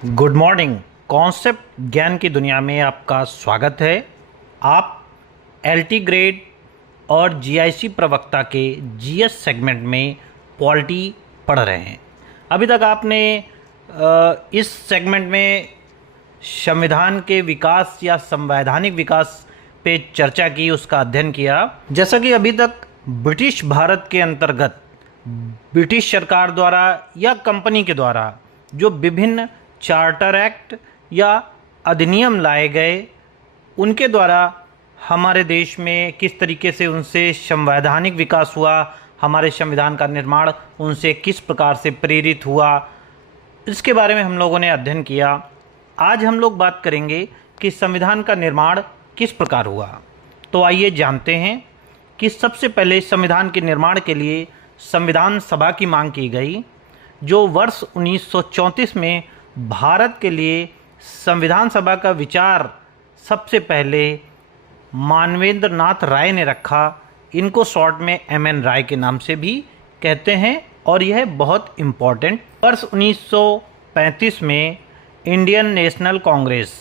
Good morning. Concept ज्ञान की दुनिया में आपका स्वागत है। आप एलटी ग्रेड और जीआईसी प्रवक्ता के जीएस सेगमेंट में पॉलिटी पढ़ रहे हैं। अभी तक आपने इस सेगमेंट में संविधान के विकास या संवैधानिक विकास पे चर्चा की, उसका अध्ययन किया। जैसा कि अभी तक ब्रिटिश भारत के अंतर्गत ब्रिटिश सरकार द्वारा या कंपनी के द्वारा जो विभिन्न चार्टर एक्ट या अधिनियम लाए गए, उनके द्वारा हमारे देश में किस तरीके से उनसे संवैधानिक विकास हुआ, हमारे संविधान का निर्माण उनसे किस प्रकार से प्रेरित हुआ, इसके बारे में हम लोगों ने अध्ययन किया। आज हम लोग बात करेंगे कि संविधान का निर्माण किस प्रकार हुआ। तो आइए जानते हैं कि सबसे पहले संविधान के निर्माण के लिए संविधान सभा की मांग की गई, जो वर्ष 1934 में भारत के लिए संविधान सभा का विचार सबसे पहले मानवेंद्र नाथ राय ने रखा। इनको शॉर्ट में एमएन राय के नाम से भी कहते हैं और यह बहुत इम्पॉर्टेंट। वर्ष 1935 में इंडियन नेशनल कांग्रेस,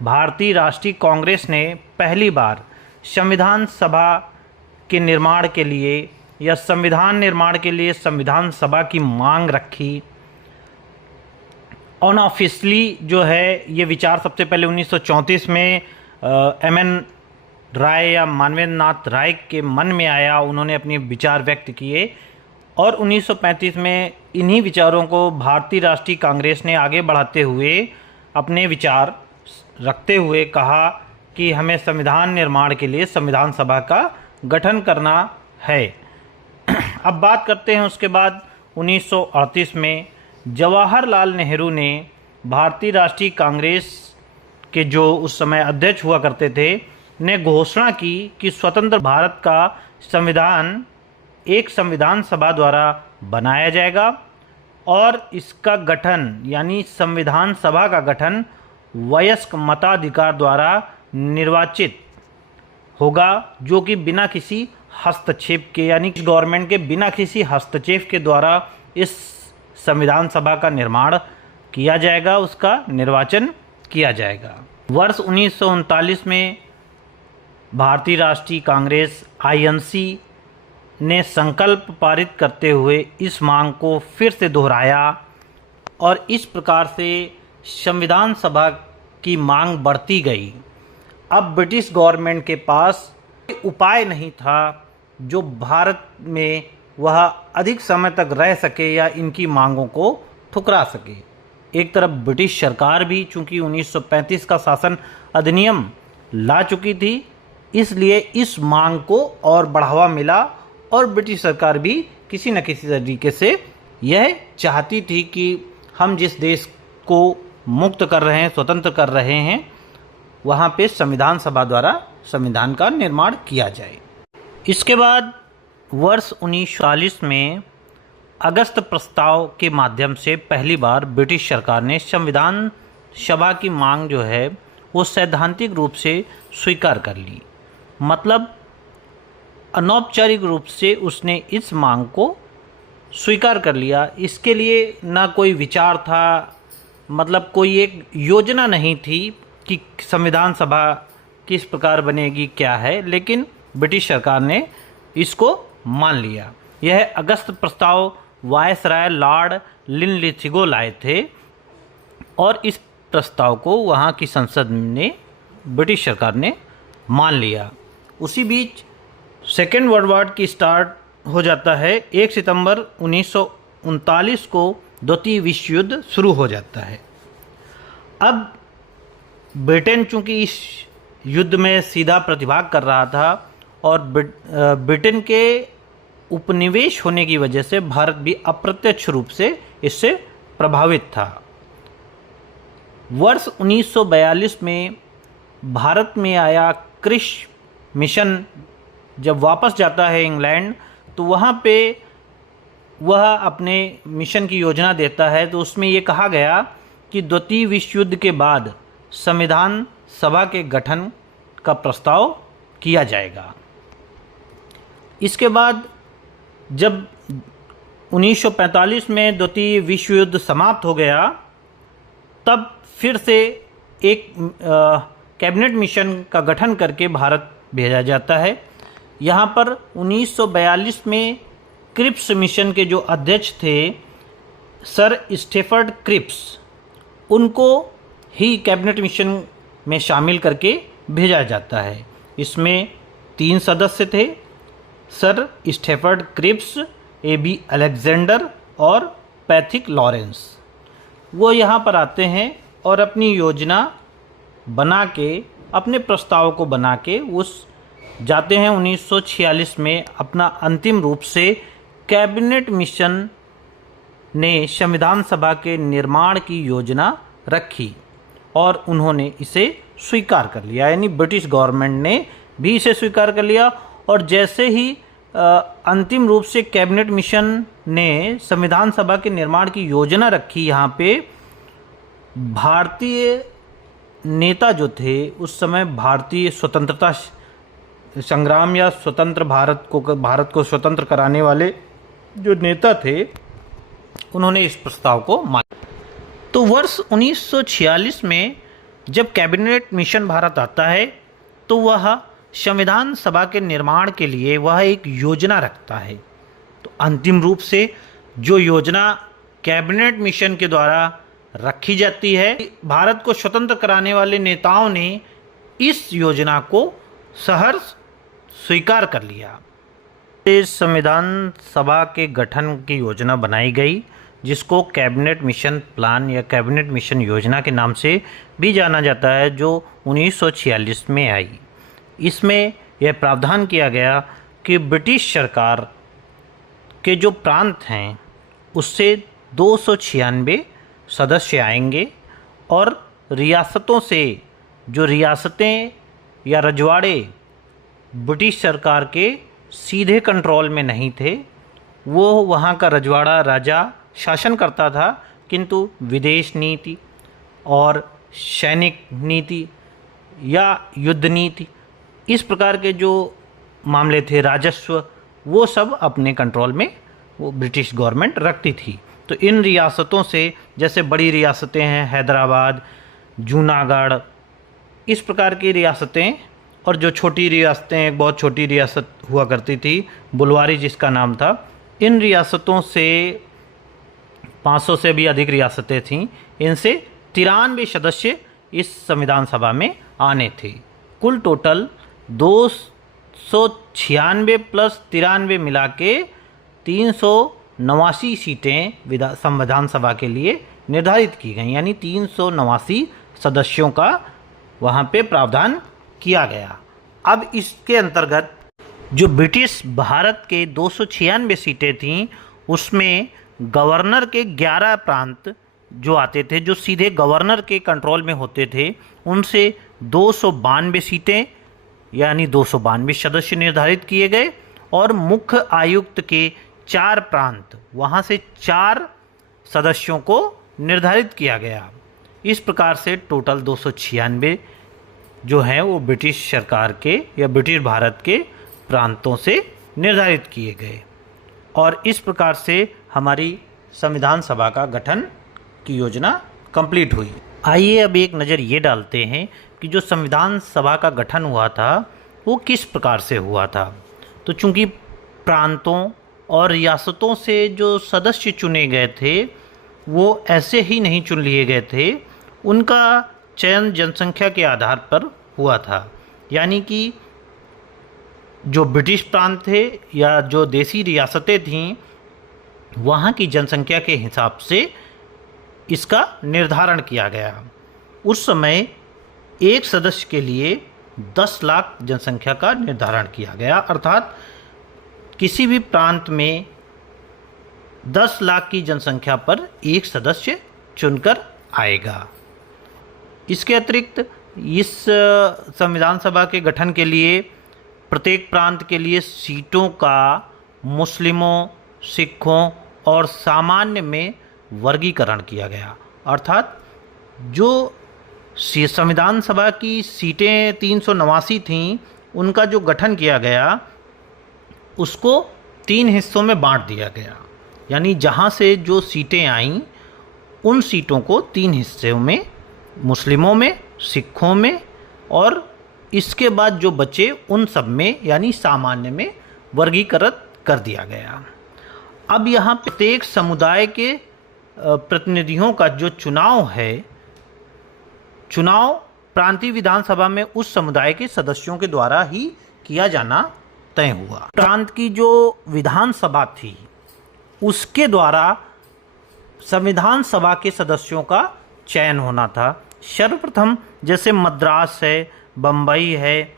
भारतीय राष्ट्रीय कांग्रेस ने पहली बार संविधान सभा के निर्माण के लिए या संविधान निर्माण के लिए संविधान सभा की मांग रखी। अनऑफिशियली जो है ये विचार सबसे पहले 1934 में एमएन राय या मानवेंद्र नाथ राय के मन में आया। उन्होंने अपने विचार व्यक्त किए और 1935 में इन्हीं विचारों को भारतीय राष्ट्रीय कांग्रेस ने आगे बढ़ाते हुए अपने विचार रखते हुए कहा कि हमें संविधान निर्माण के लिए संविधान सभा का गठन करना है। अब बात करते हैं उसके बाद 1938 में जवाहरलाल नेहरू ने भारतीय राष्ट्रीय कांग्रेस के जो उस समय अध्यक्ष हुआ करते थे ने घोषणा की कि स्वतंत्र भारत का संविधान एक संविधान सभा द्वारा बनाया जाएगा और इसका गठन यानी संविधान सभा का गठन वयस्क मताधिकार द्वारा निर्वाचित होगा, जो कि बिना किसी हस्तक्षेप के यानी गवर्नमेंट के बिना किसी हस्तक्षेप के द्वारा इस संविधान सभा का निर्माण किया जाएगा, उसका निर्वाचन किया जाएगा। वर्ष 1939 में भारतीय राष्ट्रीय कांग्रेस आईएनसी ने संकल्प पारित करते हुए इस मांग को फिर से दोहराया और इस प्रकार से संविधान सभा की मांग बढ़ती गई। अब ब्रिटिश गवर्नमेंट के पास उपाय नहीं था जो भारत में वह अधिक समय तक रह सके या इनकी मांगों को ठुकरा सके। एक तरफ ब्रिटिश सरकार भी चूंकि 1935 का शासन अधिनियम ला चुकी थी, इसलिए इस मांग को और बढ़ावा मिला और ब्रिटिश सरकार भी किसी न किसी तरीके से यह चाहती थी कि हम जिस देश को मुक्त कर रहे हैं, स्वतंत्र कर रहे हैं, वहाँ पे संविधान सभा द्वारा संविधान का निर्माण किया जाए। इसके बाद वर्ष 1940 में अगस्त प्रस्ताव के माध्यम से पहली बार ब्रिटिश सरकार ने संविधान सभा की मांग जो है वो सैद्धांतिक रूप से स्वीकार कर ली। मतलब अनौपचारिक रूप से उसने इस मांग को स्वीकार कर लिया। इसके लिए ना कोई विचार था, मतलब कोई एक योजना नहीं थी कि संविधान सभा किस प्रकार बनेगी, क्या है, लेकिन ब्रिटिश सरकार ने इसको मान लिया। यह अगस्त प्रस्ताव वायसराय लॉर्ड लिनलिथिगो लाए थे और इस प्रस्ताव को वहाँ की संसद ने, ब्रिटिश सरकार ने मान लिया। उसी बीच सेकेंड वर्ल्ड वॉर की स्टार्ट हो जाता है। 1 सितंबर 1939 को द्वितीय विश्व युद्ध शुरू हो जाता है। अब ब्रिटेन चूंकि इस युद्ध में सीधा प्रतिभाग कर रहा था और ब्रिटेन के उपनिवेश होने की वजह से भारत भी अप्रत्यक्ष रूप से इससे प्रभावित था। वर्ष 1942 में भारत में आया क्रिश मिशन जब वापस जाता है इंग्लैंड, तो वहाँ पे वह अपने मिशन की योजना देता है। तो उसमें ये कहा गया कि द्वितीय विश्व युद्ध के बाद संविधान सभा के गठन का प्रस्ताव किया जाएगा। इसके बाद जब 1945 में द्वितीय विश्व युद्ध समाप्त हो गया, तब फिर से एक कैबिनेट मिशन का गठन करके भारत भेजा जाता है। यहाँ पर 1942 में क्रिप्स मिशन के जो अध्यक्ष थे सर स्टेफर्ड क्रिप्स, उनको ही कैबिनेट मिशन में शामिल करके भेजा जाता है। इसमें 3 सदस्य थे, sir Stafford Cripps, AB Alexander और पैथिक लॉरेंस। वो यहाँ पर आते हैं और अपनी योजना बना के, अपने प्रस्ताव को बना के उस जाते हैं 1946 में अपना अंतिम रूप से कैबिनेट मिशन ने संविधान सभा के निर्माण की योजना रखी और उन्होंने इसे स्वीकार कर लिया, यानी ब्रिटिश गवर्नमेंट ने भी इसे स्वीकार कर लिया। और जैसे ही अंतिम रूप से कैबिनेट मिशन ने संविधान सभा के निर्माण की योजना रखी, यहाँ पे भारतीय नेता जो थे उस समय भारतीय स्वतंत्रता संग्राम या स्वतंत्र भारत को स्वतंत्र कराने वाले जो नेता थे, उन्होंने इस प्रस्ताव को माना। तो वर्ष 1946 में जब कैबिनेट मिशन भारत आता है तो वह संविधान सभा के निर्माण के लिए वह एक योजना रखता है। तो अंतिम रूप से जो योजना कैबिनेट मिशन के द्वारा रखी जाती है, भारत को स्वतंत्र कराने वाले नेताओं ने इस योजना को सहर्ष स्वीकार कर लिया। इस संविधान सभा के गठन की योजना बनाई गई, जिसको कैबिनेट मिशन प्लान या कैबिनेट मिशन योजना के नाम से भी जाना जाता है, जो 1946 में आई। इसमें यह प्रावधान किया गया कि ब्रिटिश सरकार के जो प्रांत हैं उससे 296 सदस्य आएंगे और रियासतों से जो रियासतें या रजवाड़े ब्रिटिश सरकार के सीधे कंट्रोल में नहीं थे, वो वहाँ का रजवाड़ा राजा शासन करता था, किंतु विदेश नीति और सैनिक नीति या युद्ध नीति, इस प्रकार के जो मामले थे, राजस्व, वो सब अपने कंट्रोल में वो ब्रिटिश गवर्नमेंट रखती थी। तो इन रियासतों से, जैसे बड़ी रियासतें हैं हैदराबाद, जूनागढ़, इस प्रकार की रियासतें, और जो छोटी रियासतें, एक बहुत छोटी रियासत हुआ करती थी बुलवारी जिसका नाम था, इन रियासतों से 500 से भी अधिक रियासतें थीं। इनसे 93 सदस्य इस संविधान सभा में आने थे। कुल टोटल 296 प्लस 93 मिला के 389 सीटें संविधान सभा के लिए निर्धारित की गई, यानी 389 सदस्यों का वहाँ पे प्रावधान किया गया। अब इसके अंतर्गत जो ब्रिटिश भारत के 296 सीटें थीं, उसमें गवर्नर के 11 प्रांत जो आते थे, जो सीधे गवर्नर के कंट्रोल में होते थे, उनसे 292 सीटें यानी 292 सदस्य निर्धारित किए गए। और मुख्य आयुक्त के 4 प्रांत, वहाँ से 4 सदस्यों को निर्धारित किया गया। इस प्रकार से टोटल 296 जो हैं वो ब्रिटिश सरकार के या ब्रिटिश भारत के प्रांतों से निर्धारित किए गए। और इस प्रकार से हमारी संविधान सभा का गठन की योजना कंप्लीट हुई। आइए अब एक नज़र ये डालते हैं कि जो संविधान सभा का गठन हुआ था वो किस प्रकार से हुआ था। तो चूंकि प्रांतों और रियासतों से जो सदस्य चुने गए थे वो ऐसे ही नहीं चुन लिए गए थे, उनका चयन जनसंख्या के आधार पर हुआ था। यानी कि जो ब्रिटिश प्रांत थे या जो देसी रियासतें थीं, वहाँ की जनसंख्या के हिसाब से इसका निर्धारण किया गया। उस समय एक सदस्य के लिए 10 लाख जनसंख्या का निर्धारण किया गया, अर्थात किसी भी प्रांत में 10 लाख की जनसंख्या पर एक सदस्य चुनकर आएगा। इसके अतिरिक्त इस संविधान सभा के गठन के लिए प्रत्येक प्रांत के लिए सीटों का मुस्लिमों, सिखों और सामान्य में वर्गीकरण किया गया। अर्थात जो संविधान सभा की सीटें 389 थीं, उनका जो गठन किया गया उसको 3 हिस्सों में बांट दिया गया। यानी जहाँ से जो सीटें आईं उन सीटों को 3 हिस्सों में, मुस्लिमों में, सिखों में और इसके बाद जो बचे उन सब में यानी सामान्य में वर्गीकृत कर दिया गया। अब यहाँ प्रत्येक समुदाय के प्रतिनिधियों का जो चुनाव है, चुनाव प्रांतीय विधानसभा में उस समुदाय के सदस्यों के द्वारा ही किया जाना तय हुआ। प्रांत की जो विधानसभा थी उसके द्वारा संविधान सभा के सदस्यों का चयन होना था। सर्वप्रथम जैसे मद्रास है, बम्बई है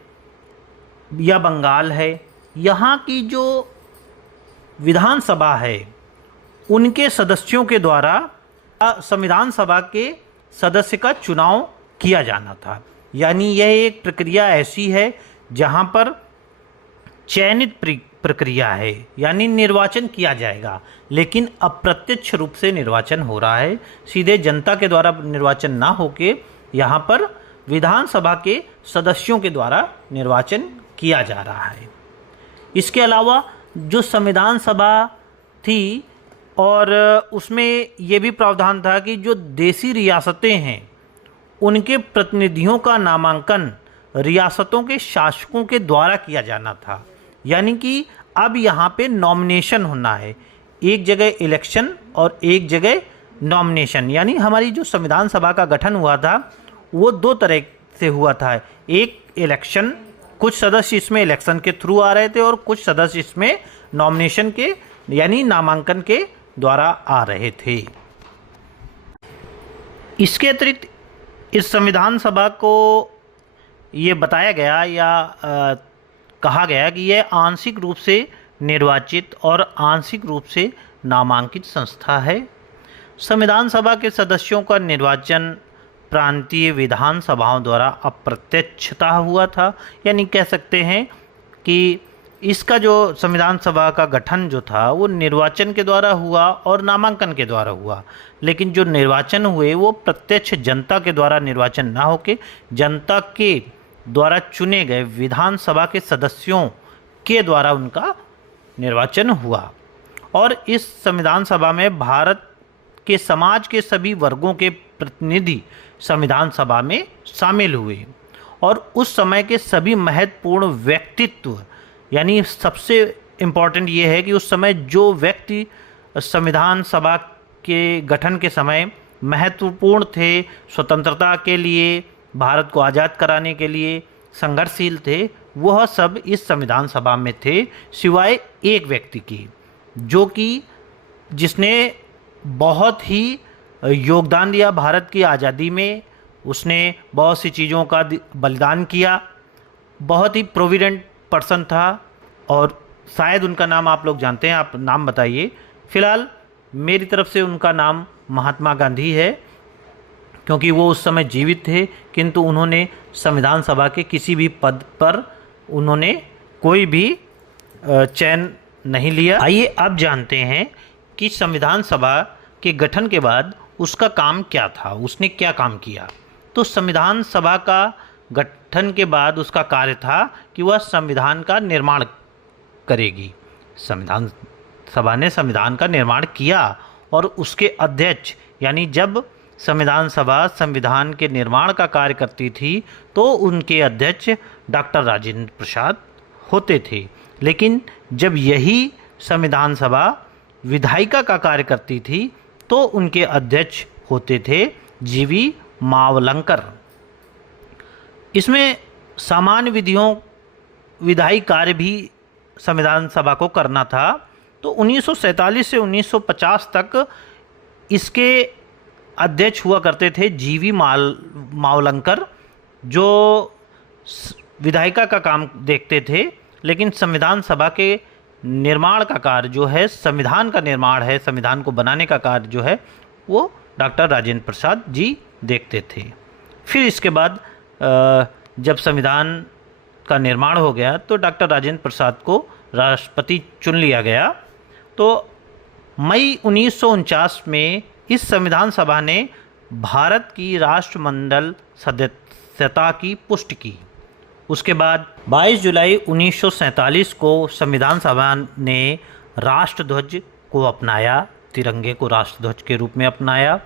या बंगाल है, यहाँ की जो विधानसभा है उनके सदस्यों के द्वारा संविधान सभा के सदस्य का चुनाव किया जाना था। यानी यह एक प्रक्रिया ऐसी है जहाँ पर चयनित प्रक्रिया है, यानी निर्वाचन किया जाएगा, लेकिन अप्रत्यक्ष रूप से निर्वाचन हो रहा है। सीधे जनता के द्वारा निर्वाचन ना होके यहाँ पर विधानसभा के सदस्यों के द्वारा निर्वाचन किया जा रहा है। इसके अलावा जो संविधान सभा थी और उसमें ये भी प्रावधान था कि जो देसी रियासतें हैं उनके प्रतिनिधियों का नामांकन रियासतों के शासकों के द्वारा किया जाना था। यानी कि अब यहाँ पे नॉमिनेशन होना है, एक जगह इलेक्शन और एक जगह नॉमिनेशन। यानी हमारी जो संविधान सभा का गठन हुआ था वो 2 तरह से हुआ था। एक इलेक्शन, कुछ सदस्य इसमें इलेक्शन के थ्रू आ रहे थे और कुछ सदस्य इसमें नॉमिनेशन के यानी नामांकन के द्वारा आ रहे थे। इसके अतिरिक्त इस संविधान सभा को ये बताया गया या कहा गया कि यह आंशिक रूप से निर्वाचित और आंशिक रूप से नामांकित संस्था है। संविधान सभा के सदस्यों का निर्वाचन प्रांतीय विधान सभाओं द्वारा अप्रत्यक्षता हुआ था। यानी कह सकते हैं कि इसका जो संविधान सभा का गठन जो था वो निर्वाचन के द्वारा हुआ और नामांकन के द्वारा हुआ, लेकिन जो निर्वाचन हुए वो प्रत्यक्ष जनता के द्वारा निर्वाचन ना होके जनता के द्वारा चुने गए विधानसभा के सदस्यों के द्वारा उनका निर्वाचन हुआ। और इस संविधान सभा में भारत के समाज के सभी वर्गों के प्रतिनिधि संविधान सभा में शामिल हुए और उस समय के सभी महत्वपूर्ण व्यक्तित्व, यानी सबसे इम्पॉर्टेंट ये है कि उस समय जो व्यक्ति संविधान सभा के गठन के समय महत्वपूर्ण थे, स्वतंत्रता के लिए, भारत को आज़ाद कराने के लिए संघर्षशील थे, वह सब इस संविधान सभा में थे, सिवाय एक व्यक्ति की, जो कि जिसने बहुत ही योगदान दिया भारत की आज़ादी में। उसने बहुत सी चीज़ों का बलिदान किया, बहुत ही प्रोविडेंट पर्सन था और शायद उनका नाम आप लोग जानते हैं। आप नाम बताइए। फ़िलहाल मेरी तरफ से उनका नाम महात्मा गांधी है, क्योंकि वो उस समय जीवित थे, किंतु उन्होंने संविधान सभा के किसी भी पद पर उन्होंने कोई भी चयन नहीं लिया। आइए अब जानते हैं कि संविधान सभा के गठन के बाद उसका काम क्या था, उसने क्या काम किया। तो संविधान सभा का गठन के बाद उसका कार्य था कि वह संविधान का निर्माण करेगी। संविधान सभा ने संविधान का निर्माण किया और उसके अध्यक्ष, यानी जब संविधान सभा संविधान के निर्माण का कार्य करती थी तो उनके अध्यक्ष डॉक्टर राजेंद्र प्रसाद होते थे, लेकिन जब यही संविधान सभा विधायिका का कार्य करती थी तो उनके अध्यक्ष होते थे जीवी मावलंकर। इसमें सामान्य विधायी कार्य भी संविधान सभा को करना था। तो 1947 से 1950 तक इसके अध्यक्ष हुआ करते थे जीवी मावलंकर, जो विधायिका का काम देखते थे, लेकिन संविधान सभा के निर्माण का कार्य जो है, संविधान का निर्माण है, संविधान को बनाने का कार्य जो है, वो डॉक्टर राजेंद्र प्रसाद जी देखते थे। फिर इसके बाद जब संविधान का निर्माण हो गया तो डॉक्टर राजेंद्र प्रसाद को राष्ट्रपति चुन लिया गया। तो मई 1949 में इस संविधान सभा ने भारत की राष्ट्रमंडल सदस्यता की पुष्टि की। उसके बाद 22 जुलाई 1947 को संविधान सभा ने राष्ट्रध्वज को अपनाया, तिरंगे को राष्ट्रध्वज के रूप में अपनाया।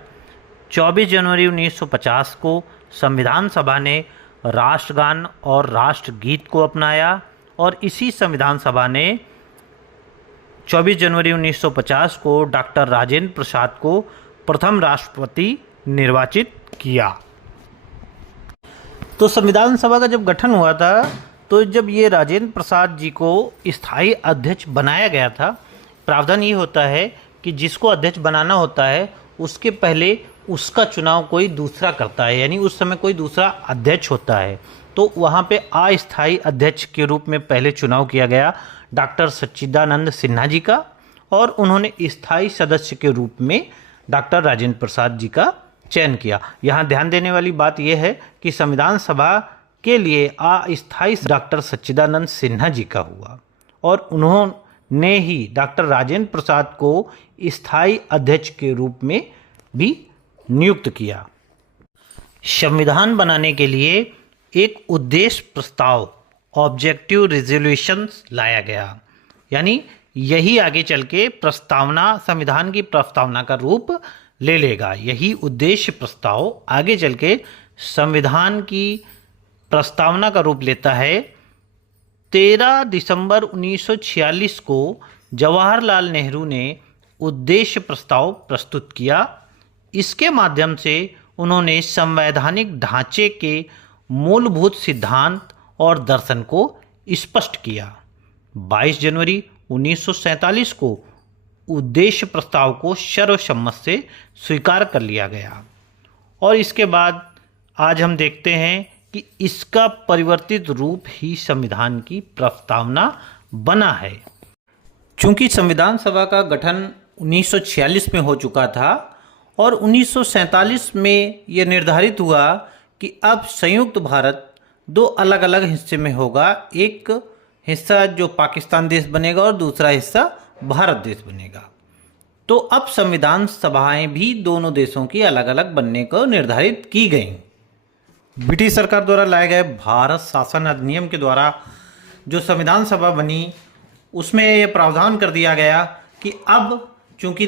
24 जनवरी 1950 को संविधान सभा ने राष्ट्रगान और राष्ट्रगीत को अपनाया और इसी संविधान सभा ने 24 जनवरी 1950 को डॉक्टर राजेंद्र प्रसाद को प्रथम राष्ट्रपति निर्वाचित किया। तो संविधान सभा का जब गठन हुआ था तो जब ये राजेंद्र प्रसाद जी को स्थायी अध्यक्ष बनाया गया था, प्रावधान ये होता है कि जिसको अध्यक्ष बनाना होता है उसके पहले उसका चुनाव कोई दूसरा करता है, यानी उस समय कोई दूसरा अध्यक्ष होता है। तो वहाँ पे अस्थायी अध्यक्ष के रूप में पहले चुनाव किया गया डॉक्टर सच्चिदानंद सिन्हा जी का, और उन्होंने स्थायी सदस्य के रूप में डॉक्टर राजेंद्र प्रसाद जी का चयन किया। यहाँ ध्यान देने वाली बात यह है कि संविधान सभा के लिए अस्थायी डॉक्टर सच्चिदानंद सिन्हा जी का हुआ और उन्होंने ही डॉक्टर राजेंद्र प्रसाद को स्थायी अध्यक्ष के रूप में भी नियुक्त किया। संविधान बनाने के लिए एक उद्देश्य प्रस्ताव ऑब्जेक्टिव रेजोल्यूशंस लाया गया, यानी यही आगे चल के प्रस्तावना, संविधान की प्रस्तावना का रूप ले लेगा। यही उद्देश्य प्रस्ताव आगे चल के संविधान की प्रस्तावना का रूप लेता है। 13 दिसंबर 1946 को जवाहरलाल नेहरू ने उद्देश्य प्रस्ताव प्रस्तुत किया। इसके माध्यम से उन्होंने संवैधानिक ढांचे के मूलभूत सिद्धांत और दर्शन को स्पष्ट किया। 22 जनवरी 1947 को उद्देश्य प्रस्ताव को सर्वसम्मत से स्वीकार कर लिया गया और इसके बाद आज हम देखते हैं कि इसका परिवर्तित रूप ही संविधान की प्रस्तावना बना है। चूंकि संविधान सभा का गठन 1946 में हो चुका था और 1947 में यह निर्धारित हुआ कि अब संयुक्त भारत दो अलग अलग हिस्से में होगा, एक हिस्सा जो पाकिस्तान देश बनेगा और दूसरा हिस्सा भारत देश बनेगा। तो अब संविधान सभाएं भी दोनों देशों की अलग अलग बनने को निर्धारित की गई। ब्रिटिश सरकार द्वारा लाए गए भारत शासन अधिनियम के द्वारा जो संविधान सभा बनी उसमें यह प्रावधान कर दिया गया कि अब चूंकि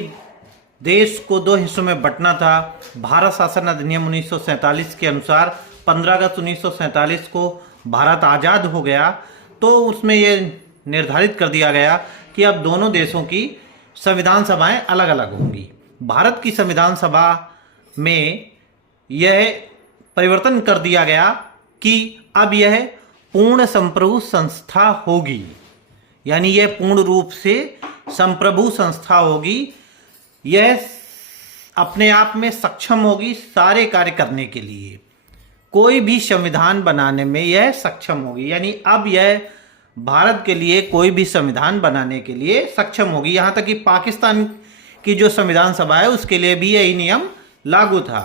देश को दो हिस्सों में बंटना था, भारत शासन अधिनियम 1947 के अनुसार 15 अगस्त 1947 को भारत आज़ाद हो गया, तो उसमें यह निर्धारित कर दिया गया कि अब दोनों देशों की संविधान सभाएं अलग अलग होंगी। भारत की संविधान सभा में यह परिवर्तन कर दिया गया कि अब यह पूर्ण संप्रभु संस्था होगी, यानी यह पूर्ण रूप से संप्रभु संस्था होगी। यह अपने आप में सक्षम होगी सारे कार्य करने के लिए, कोई भी संविधान बनाने में यह सक्षम होगी, यानी अब यह भारत के लिए कोई भी संविधान बनाने के लिए सक्षम होगी। यहाँ तक कि पाकिस्तान की जो संविधान सभा है उसके लिए भी यही नियम लागू था।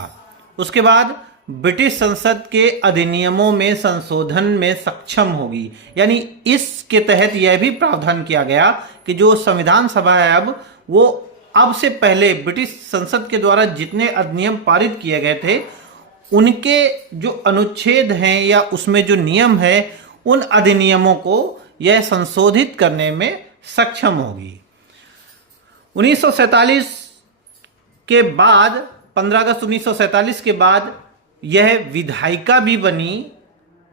उसके बाद ब्रिटिश संसद के अधिनियमों में संशोधन में सक्षम होगी, यानी इसके तहत यह भी प्रावधान किया गया कि जो संविधान सभा है अब वो अब से पहले ब्रिटिश संसद के द्वारा जितने अधिनियम पारित किए गए थे उनके जो अनुच्छेद हैं या उसमें जो नियम है उन अधिनियमों को यह संशोधित करने में सक्षम होगी। 1947 के बाद 15 अगस्त 1947 के बाद यह विधायिका भी बनी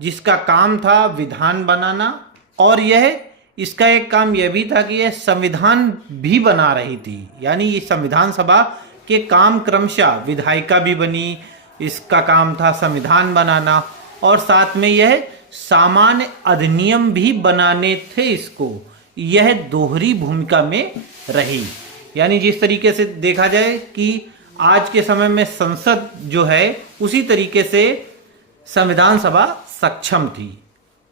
जिसका काम था विधान बनाना, और यह इसका एक काम यह भी था कि यह संविधान भी बना रही थी, यानी ये संविधान सभा के काम क्रमशः विधायिका भी बनी, इसका काम था संविधान बनाना और साथ में यह सामान्य अधिनियम भी बनाने थे। इसको यह दोहरी भूमिका में रही, यानी जिस तरीके से देखा जाए कि आज के समय में संसद जो है उसी तरीके से संविधान सभा सक्षम थी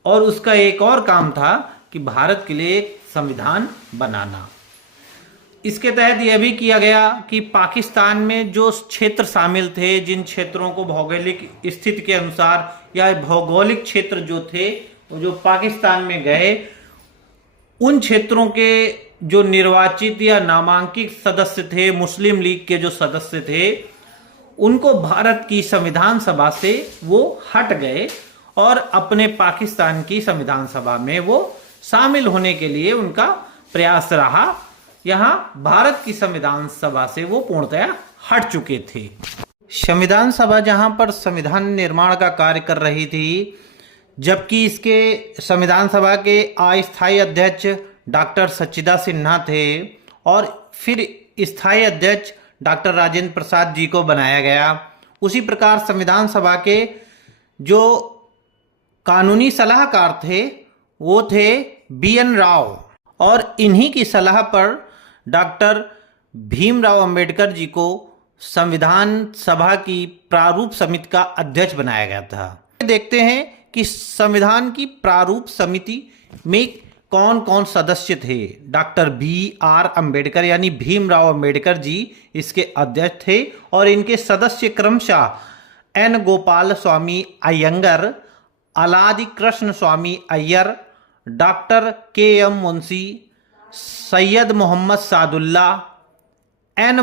और उसका एक और काम था कि भारत के लिए एक संविधान बनाना। इसके तहत यह भी किया गया कि पाकिस्तान में जो क्षेत्र शामिल थे, जिन क्षेत्रों को भौगोलिक स्थिति के अनुसार या भौगोलिक क्षेत्र जो थे वो जो पाकिस्तान में गए, उन क्षेत्रों के जो निर्वाचित या नामांकित सदस्य थे, मुस्लिम लीग के जो सदस्य थे, उनको भारत की संविधान सभा से वो हट गए और अपने पाकिस्तान की संविधान सभा में वो शामिल होने के लिए उनका प्रयास रहा। यहाँ भारत की संविधान सभा से वो पूर्णतया हट चुके थे। संविधान सभा जहां पर संविधान निर्माण का कार्य कर रही थी, जबकि इसके संविधान सभा के अस्थायी अध्यक्ष डॉक्टर सच्चिदा सिन्हा थे और फिर स्थायी अध्यक्ष डॉक्टर राजेंद्र प्रसाद जी को बनाया गया। उसी प्रकार संविधान सभा के जो कानूनी सलाहकार थे वो थे BN राव, और इन्हीं की सलाह पर डॉक्टर भीमराव अंबेडकर जी को संविधान सभा की प्रारूप समिति का अध्यक्ष बनाया गया था। देखते हैं कि संविधान की प्रारूप समिति में कौन कौन सदस्य थे। डॉक्टर BR अंबेडकर यानी भीमराव अंबेडकर जी इसके अध्यक्ष थे और इनके सदस्य क्रमशः N Gopal Swami Ayyangar, Alladi Krishna Swami Ayyar, doctor KM मुंशी, सैयद मोहम्मद सादुल्ला, N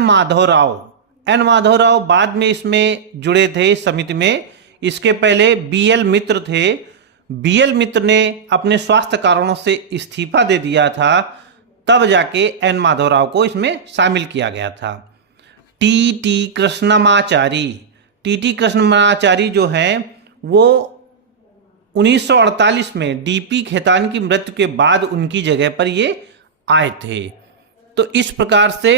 माधवराव बाद में इसमें जुड़े थे इस समिति में। इसके पहले BL मित्र थे। BL मित्र ने अपने स्वास्थ्य कारणों से इस्तीफा दे दिया था, तब जाके N माधवराव को इसमें शामिल किया गया था। TT कृष्णमाचारी जो हैं वो 1948 में DP खेतान की मृत्यु के बाद उनकी जगह पर ये आए थे। तो इस प्रकार से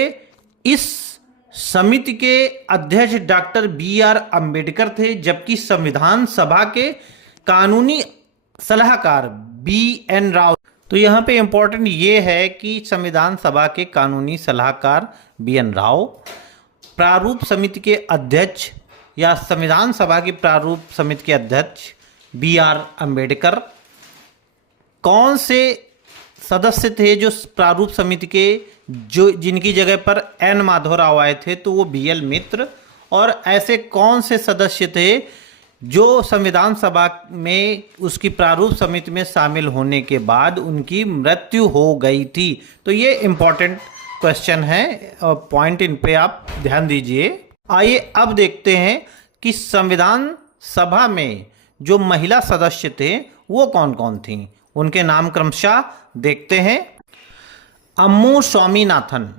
इस समिति के अध्यक्ष डॉक्टर BR अंबेडकर थे, जबकि संविधान सभा के कानूनी सलाहकार BN राव। तो यहाँ पे इम्पोर्टेंट ये है कि संविधान सभा के कानूनी सलाहकार BN राव, प्रारूप समिति के अध्यक्ष या संविधान सभा की प्रारूप समिति के अध्यक्ष BR अंबेडकर। कौन से सदस्य थे जो प्रारूप समिति के, जो जिनकी जगह पर N माधवराव आए थे, तो वो BL मित्र। और ऐसे कौन से सदस्य थे जो संविधान सभा में उसकी प्रारूप समिति में शामिल होने के बाद उनकी मृत्यु हो गई थी। तो ये इम्पोर्टेंट क्वेश्चन है और पॉइंट इन पे आप ध्यान दीजिए। आइए अब देखते हैं कि संविधान सभा में जो महिला सदस्य थे वो कौन कौन थीं, उनके नाम क्रमशः देखते हैं। अम्मू स्वामीनाथन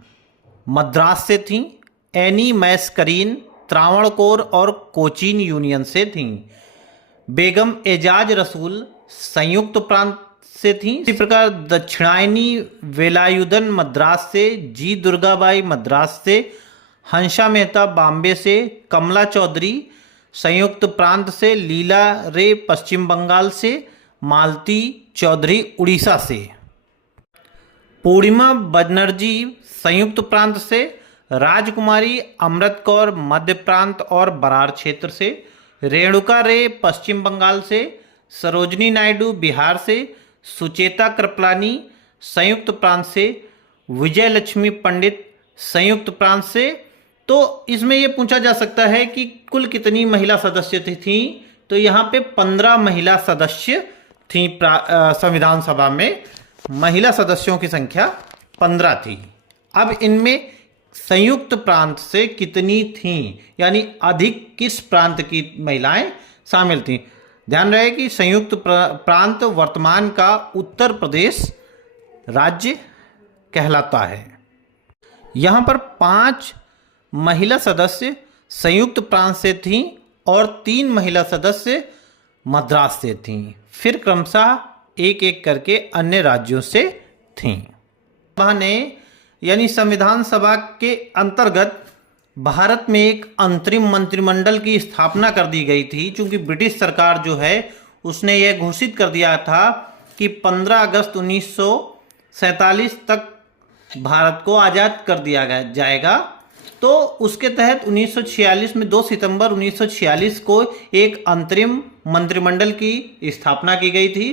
मद्रास से थीं। एनी मैस्करीन त्रावणकोर और कोचीन यूनियन से थीं। बेगम एजाज रसूल संयुक्त प्रांत से थीं। इसी प्रकार दक्षिणायनी वेलायुधन मद्रास से, जी दुर्गाबाई मद्रास से, हंसा मेहता बॉम्बे से, कमला चौधरी संयुक्त प्रांत से, लीला रे पश्चिम बंगाल से, मालती चौधरी उड़ीसा से, पूर्णिमा बनर्जी संयुक्त प्रांत से, राजकुमारी अमृत कौर मध्य प्रांत और बरार क्षेत्र से, रेणुका रे पश्चिम बंगाल से, सरोजनी नायडू बिहार से, सुचेता कृपलानी संयुक्त प्रांत से, विजय लक्ष्मी पंडित संयुक्त प्रांत से। तो इसमें यह पूछा जा सकता है कि कुल कितनी महिला सदस्य थीं, तो यहाँ पे 15 महिला सदस्य थीं। संविधान सभा में महिला सदस्यों की संख्या 15 थी। अब इनमें संयुक्त प्रांत से कितनी थीं, यानी अधिक किस प्रांत की महिलाएं शामिल थीं। ध्यान रहे कि संयुक्त प्रांत वर्तमान का उत्तर प्रदेश राज्य कहलाता है। यहाँ पर 5 महिला सदस्य संयुक्त प्रांत से थीं और 3 महिला सदस्य मद्रास से थीं। फिर क्रमशः एक एक करके अन्य राज्यों से थीं। सभा ने यानी संविधान सभा के अंतर्गत भारत में एक अंतरिम मंत्रिमंडल की स्थापना कर दी गई थी, क्योंकि ब्रिटिश सरकार जो है उसने यह घोषित कर दिया था कि 15 अगस्त 1947 तक भारत को आज़ाद कर दिया जाएगा। तो उसके तहत 1946 में 2 सितंबर 1946 को एक अंतरिम मंत्रिमंडल की स्थापना की गई थी।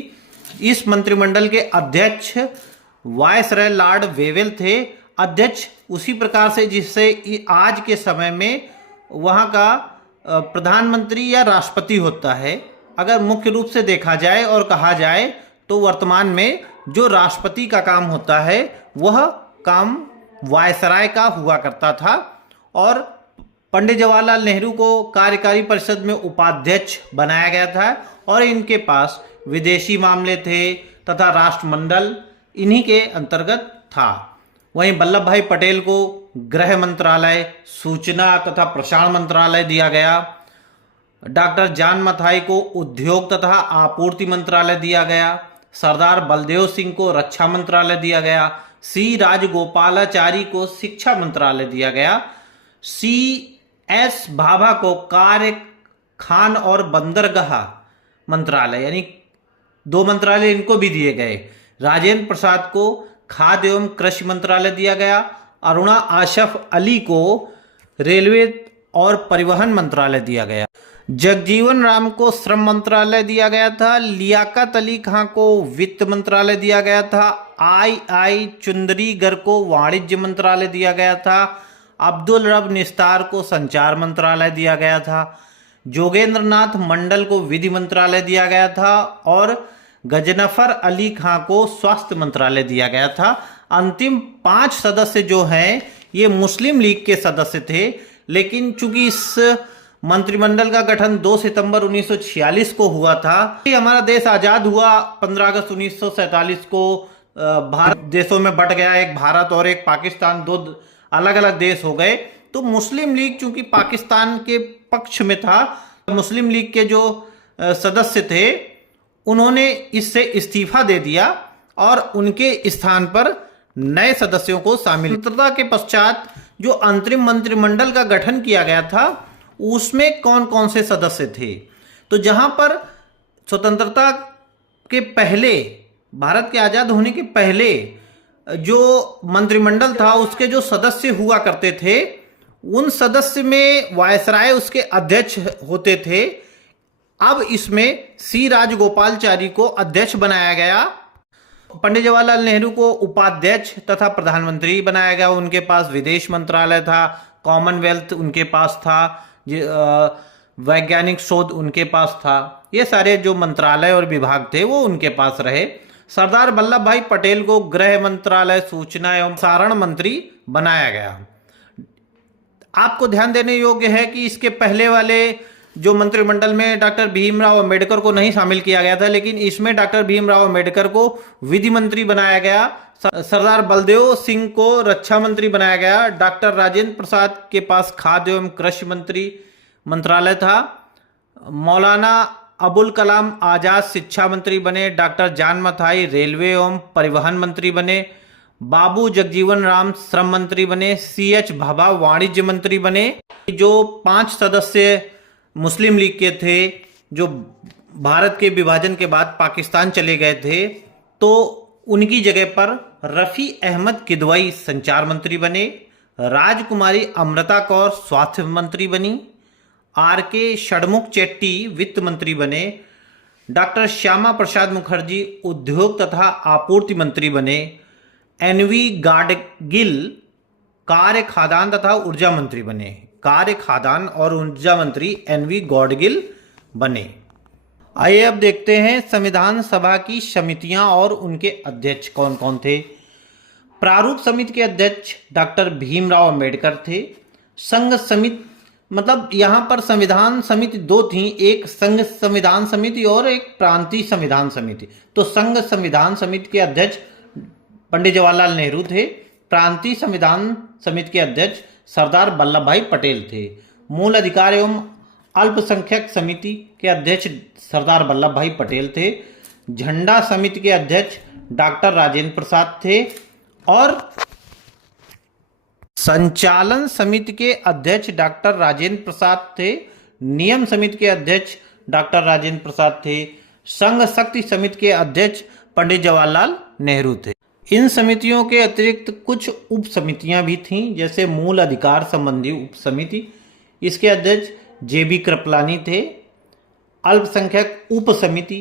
इस मंत्रिमंडल के अध्यक्ष वायसराय लॉर्ड वेवेल थे। अध्यक्ष उसी प्रकार से जिससे आज के समय में वहाँ का प्रधानमंत्री या राष्ट्रपति होता है। अगर मुख्य रूप से देखा जाए और कहा जाए तो वर्तमान में जो राष्ट्रपति का काम होता है वह काम वायसराय का हुआ करता था, और पंडित जवाहरलाल नेहरू को कार्यकारी परिषद में उपाध्यक्ष बनाया गया था और इनके पास विदेशी मामले थे तथा राष्ट्रमंडल इन्हीं के अंतर्गत था। वहीं वल्लभ भाई पटेल को गृह मंत्रालय, सूचना तथा प्रसारण मंत्रालय दिया गया। डॉक्टर जान मथाई को उद्योग तथा आपूर्ति मंत्रालय दिया गया। सरदार बलदेव सिंह को रक्षा मंत्रालय दिया गया। सी राजगोपालाचारी को शिक्षा मंत्रालय दिया गया। सी एस भाभा को कार्य, खान और बंदरगाह मंत्रालय, यानी 2 मंत्रालय इनको भी दिए गए। राजेंद्र प्रसाद को खाद्य एवं कृषि मंत्रालय दिया गया। अरुणा आशफ अली को रेलवे और परिवहन मंत्रालय दिया गया। जगजीवन राम को श्रम मंत्रालय दिया गया था। लियाकत अली खां को वित्त मंत्रालय दिया गया था। आई चुंदरीगर को वाणिज्य मंत्रालय दिया गया था। अब्दुल रब निस्तार को संचार मंत्रालय दिया गया था। जोगेंद्र नाथ मंडल को विधि मंत्रालय दिया गया था और गजनफर अली खां को स्वास्थ्य मंत्रालय दिया गया था। अंतिम 5 सदस्य जो हैं ये मुस्लिम लीग के सदस्य थे, लेकिन चूंकि इस मंत्रिमंडल का गठन 2 सितंबर 1946 को हुआ था। हमारा देश आजाद हुआ 15 अगस्त 1947 को। भारत देशों में बट गया, एक भारत और एक पाकिस्तान, 2 अलग अलग देश हो गए। तो मुस्लिम लीग चूंकि पाकिस्तान के पक्ष में था, मुस्लिम लीग के जो सदस्य थे उन्होंने इससे इस्तीफा दे दिया और उनके स्थान पर नए सदस्यों को शामिल। स्वतंत्रता के पश्चात जो अंतरिम मंत्रिमंडल का गठन किया गया था उसमें कौन कौन से सदस्य थे, तो जहां पर स्वतंत्रता के पहले, भारत के आजाद होने के पहले जो मंत्रिमंडल था उसके जो सदस्य हुआ करते थे, उन सदस्य में वायसराय उसके अध्यक्ष होते थे। अब इसमें सी राजगोपालाचारी को अध्यक्ष बनाया गया। पंडित जवाहरलाल नेहरू को उपाध्यक्ष तथा प्रधानमंत्री बनाया गया। उनके पास विदेश मंत्रालय था, कॉमनवेल्थ उनके पास था, वैज्ञानिक शोध उनके पास था। ये सारे जो मंत्रालय और विभाग थे वो उनके पास रहे। सरदार वल्लभ भाई पटेल को गृह मंत्रालय, सूचना एवं प्रसारण मंत्री बनाया गया। आपको ध्यान देने योग्य है कि इसके पहले वाले जो मंत्रिमंडल में डॉक्टर भीमराव अंबेडकर को नहीं शामिल किया गया था, लेकिन इसमें डॉक्टर भीमराव अंबेडकर को विधि मंत्री बनाया गया। सरदार बलदेव सिंह को रक्षा मंत्री बनाया गया। डॉक्टर राजेंद्र प्रसाद के पास खाद्य एवं कृषि मंत्रालय था। मौलाना अबुल कलाम आजाद शिक्षा मंत्री बने। डॉक्टर जान मथाई रेलवे एवं परिवहन मंत्री बने। बाबू जगजीवन राम श्रम मंत्री बने। CH भाभा वाणिज्य मंत्री बने। जो 5 सदस्य मुस्लिम लीग के थे जो भारत के विभाजन के बाद पाकिस्तान चले गए थे, तो उनकी जगह पर रफ़ी अहमद किदवई संचार मंत्री बने। राजकुमारी अमृता कौर स्वास्थ्य मंत्री बनी। RK षणमुख चेट्टी वित्त मंत्री बने। डॉक्टर श्यामा प्रसाद मुखर्जी उद्योग तथा आपूर्ति मंत्री बने। NV गाडगिल कार्य, खाद्यान्न तथा ऊर्जा मंत्री बने। कार्य, खाद्यान्न और ऊर्जा मंत्री NV गाडगिल बने। आइए अब देखते हैं संविधान सभा की समितियां और उनके अध्यक्ष कौन कौन थे। प्रारूप समिति के अध्यक्ष डॉक्टर भीमराव अंबेडकर थे। संघ समिति, मतलब यहां पर संविधान समिति 2 थी, एक संघ संविधान समिति और एक प्रांतीय संविधान समिति। तो संघ संविधान समिति के अध्यक्ष पंडित जवाहरलाल नेहरू थे। प्रांतीय संविधान समिति के अध्यक्ष सरदार वल्लभ भाई पटेल थे। मूल अधिकार एवं अल्पसंख्यक समिति के अध्यक्ष सरदार वल्लभ भाई पटेल थे। झंडा समिति के अध्यक्ष डॉक्टर राजेंद्र प्रसाद थे और संचालन समिति के अध्यक्ष डॉक्टर राजेंद्र प्रसाद थे। नियम समिति के अध्यक्ष डॉक्टर राजेंद्र प्रसाद थे। संघ शक्ति समिति के अध्यक्ष पंडित जवाहरलाल नेहरू थे। इन समितियों के अतिरिक्त कुछ उप समितियां भी थीं, जैसे मूल अधिकार संबंधी उप समिति, इसके अध्यक्ष JB कृपलानी थे। अल्पसंख्यक उप समिति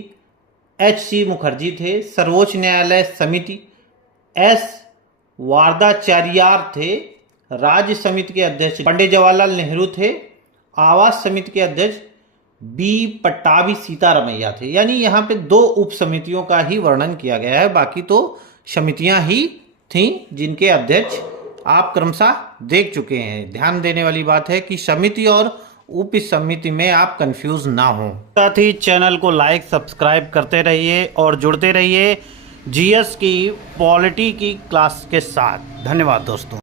HC मुखर्जी थे। सर्वोच्च न्यायालय समिति S वारदाचार्यार थे। राज्य समिति के अध्यक्ष पंडित जवाहरलाल नेहरू थे। आवास समिति के अध्यक्ष B पट्टाभी सीतारमैया थे। यानी यहाँ पे 2 उप समितियों का ही वर्णन किया गया है, बाकी तो समितियां ही थीं जिनके अध्यक्ष आप क्रमशः देख चुके हैं। ध्यान देने वाली बात है कि समिति और उप समिति में आप कंफ्यूज ना हो। साथ ही चैनल को लाइक सब्सक्राइब करते रहिए और जुड़ते रहिए GS की पॉलिटी की क्लास के साथ। धन्यवाद दोस्तों।